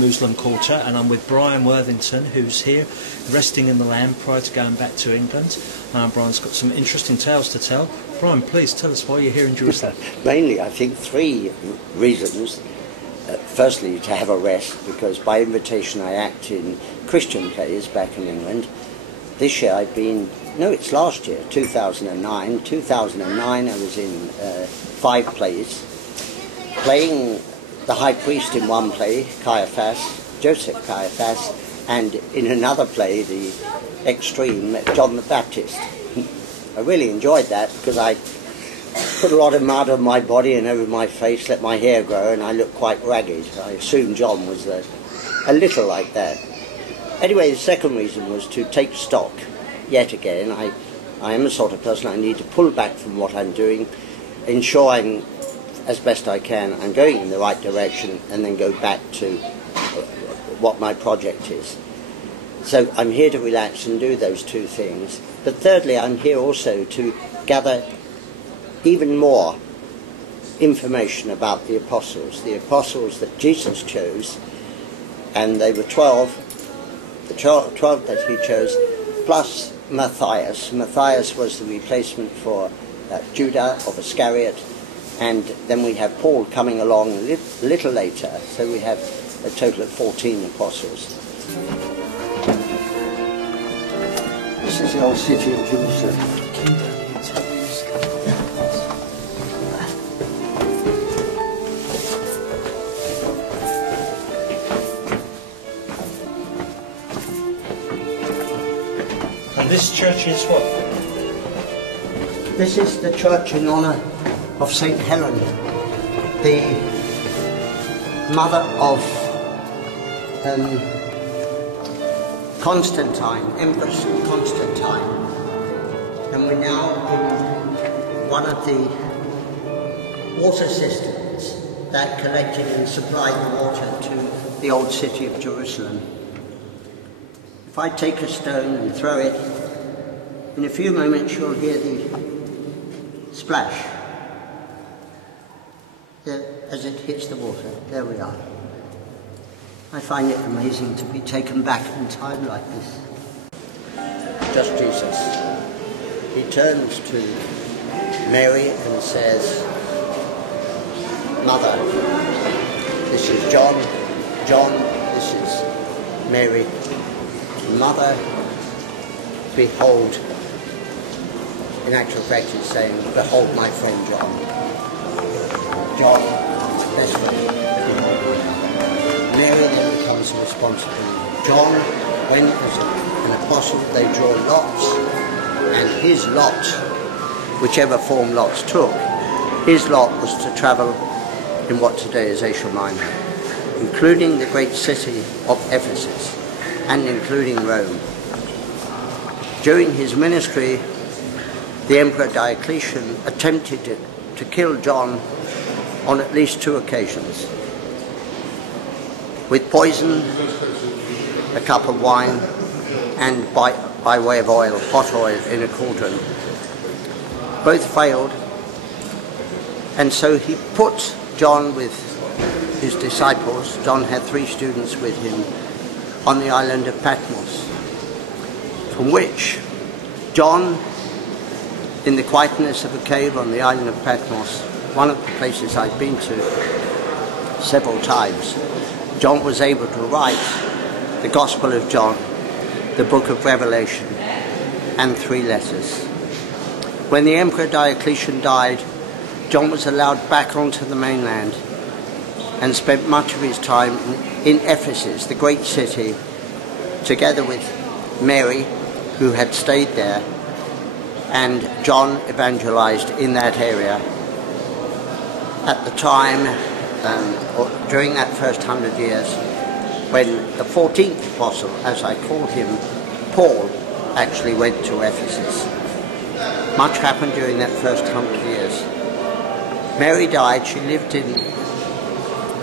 Muslim Quarter, and I'm with Brian Worthington, who's here resting in the land prior to going back to England. Brian's got some interesting tales to tell. Brian, please tell us why you're here in Jerusalem. Mainly, I think, three reasons. Firstly, to have a rest, because by invitation I act in Christian plays back in England. This year I've been, no, it's last year, 2009. 2009 I was in 5 plays, playing the high priest in one play, Joseph Caiaphas, and in another play, the extreme, John the Baptist. I really enjoyed that because I put a lot of mud on my body and over my face, let my hair grow, and I looked quite ragged. I assumed John was a little like that. Anyway, the second reason was to take stock. Yet again, I am the sort of person I need to pull back from what I'm doing, ensure I'm, as best I can, I'm going in the right direction, and then go back to what my project is. So I'm here to relax and do those two things. But thirdly, I'm here also to gather even more information about the apostles that Jesus chose, and they were 12, the 12 that he chose, plus Matthias. Matthias was the replacement for Judah of Iscariot, and then we have Paul coming along a little later, so we have a total of 14 apostles. This is the old city of Jerusalem. This church is what? This is the church in honour of St. Helena, the mother of Constantine, Empress Constantine. And we're now in one of the water cisterns that collected and supplied the water to the old city of Jerusalem. If I take a stone and throw it, in a few moments you'll hear the splash as it hits the water. There we are. I find it amazing to be taken back in time like this. Just Jesus. He turns to Mary and says, "Mother, this is John. John, this is Mary. Mother, behold." In actual fact, he's saying, "Behold my friend John." John, best friend. Mary then becomes responsible. John, when as an apostle, they draw lots, and his lot, whichever form lots took, his lot was to travel in what today is Asia Minor, including the great city of Ephesus, and including Rome. During his ministry, the Emperor Diocletian attempted to kill John on at least 2 occasions, with poison, a cup of wine, and by way of oil, hot oil in a cauldron. Both failed, and so he put John with his disciples. John had 3 students with him on the island of Patmos, from which John, in the quietness of a cave on the island of Patmos, one of the places I've been to several times, John was able to write the Gospel of John, the book of Revelation, and 3 letters. When the Emperor Diocletian died, John was allowed back onto the mainland and spent much of his time in Ephesus, the great city, together with Mary, who had stayed there, and John evangelized in that area. At the time, or during that first 100 years, when the 14th apostle, as I call him, Paul, actually went to Ephesus. Much happened during that first 100 years. Mary died. She lived in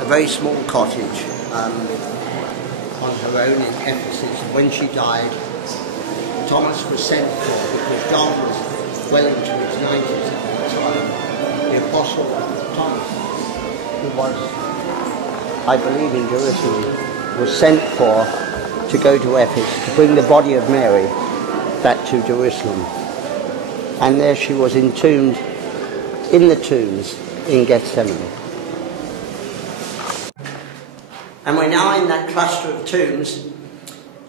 a very small cottage on her own in Ephesus. When she died, Thomas was sent for because John was well into his 90s at the time. The apostle Thomas, who was, I believe, in Jerusalem was sent for to go to Ephesus to bring the body of Mary back to Jerusalem. And there she was entombed in the tombs in Gethsemane. And we're now in that cluster of tombs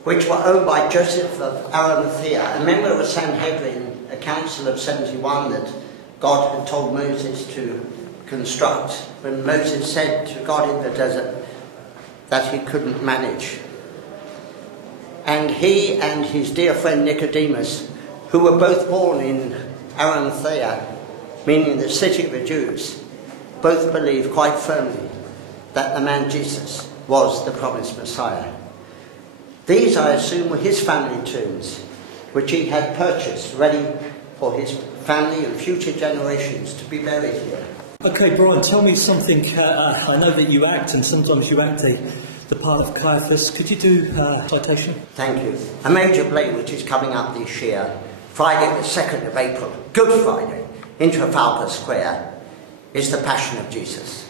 which were owned by Joseph of Arimathea, a member of a Sanhedrin, a council of 71 that God had told Moses to construct when Moses said to God in the desert that he couldn't manage. And he and his dear friend Nicodemus, who were both born in Arimathea, meaning the city of the Jews, both believed quite firmly that the man Jesus was the promised Messiah. These, I assume, were his family tombs, which he had purchased, ready for his family and future generations to be buried here. Okay, Brian, tell me something. I know that you act, and sometimes you act the part of Caiaphas. Could you do citation? Thank you. A major play which is coming up this year, Friday the 2nd of April, Good Friday, in Trafalgar Square, is The Passion of Jesus.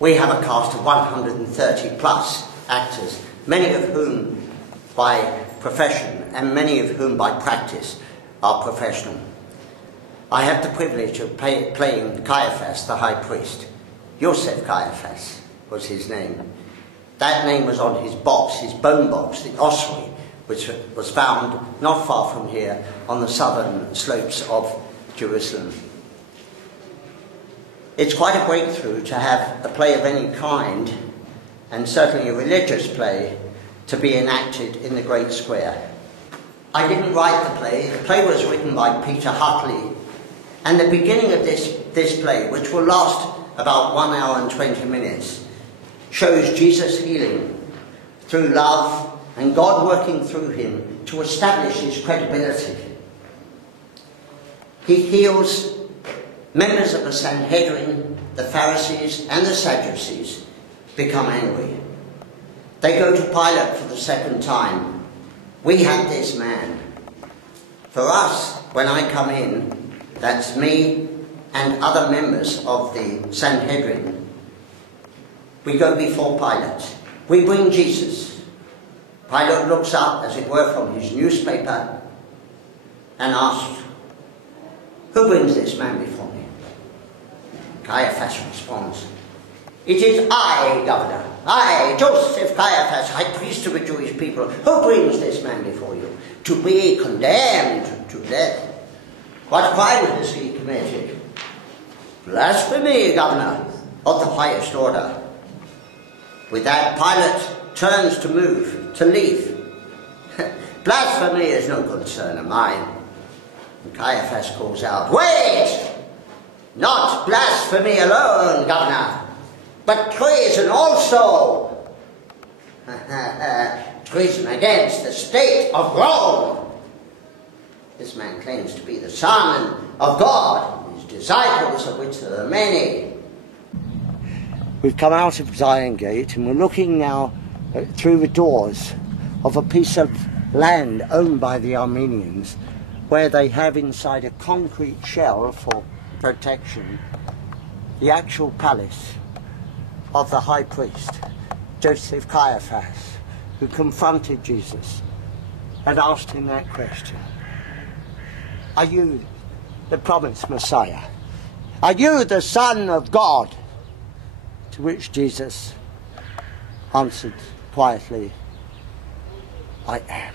We have a cast of 130 plus actors, many of whom by profession and many of whom by practice are professional. I have the privilege of playing Caiaphas, the high priest. Joseph Caiaphas was his name. That name was on his box, his bone box, the ossuary, which was found not far from here on the southern slopes of Jerusalem. It's quite a breakthrough to have a play of any kind, and certainly a religious play, to be enacted in the Great Square. I didn't write the play. The play was written by Peter Hutley, and the beginning of this play, which will last about 1 hour and 20 minutes, shows Jesus healing through love and God working through him to establish his credibility. He heals members of the Sanhedrin, the Pharisees and the Sadducees become angry. They go to Pilate for the second time. We had this man. For us, when I come in, that's me and other members of the Sanhedrin, we go before Pilate. We bring Jesus. Pilate looks up, as it were, from his newspaper and asks, "Who brings this man before me?" Caiaphas responds, "It is I, Governor. I, Joseph Caiaphas, high priest of the Jewish people, who brings this man before you to be condemned to death. What crime has he committed?" "Blasphemy, Governor, of the highest order." With that, Pilate turns to leave. "Blasphemy is no concern of mine." And Caiaphas calls out, "Wait! Not blasphemy alone, Governor, but treason also." Treason against the state of Rome. This man claims to be the Son of God, his disciples, of which there are many. We've come out of Zion Gate and we're looking now through the doors of a piece of land owned by the Armenians, where they have inside a concrete shell for protection the actual palace of the high priest, Joseph Caiaphas, who confronted Jesus and asked him that question. Are you the promised Messiah? Are you the Son of God? To which Jesus answered quietly, I am.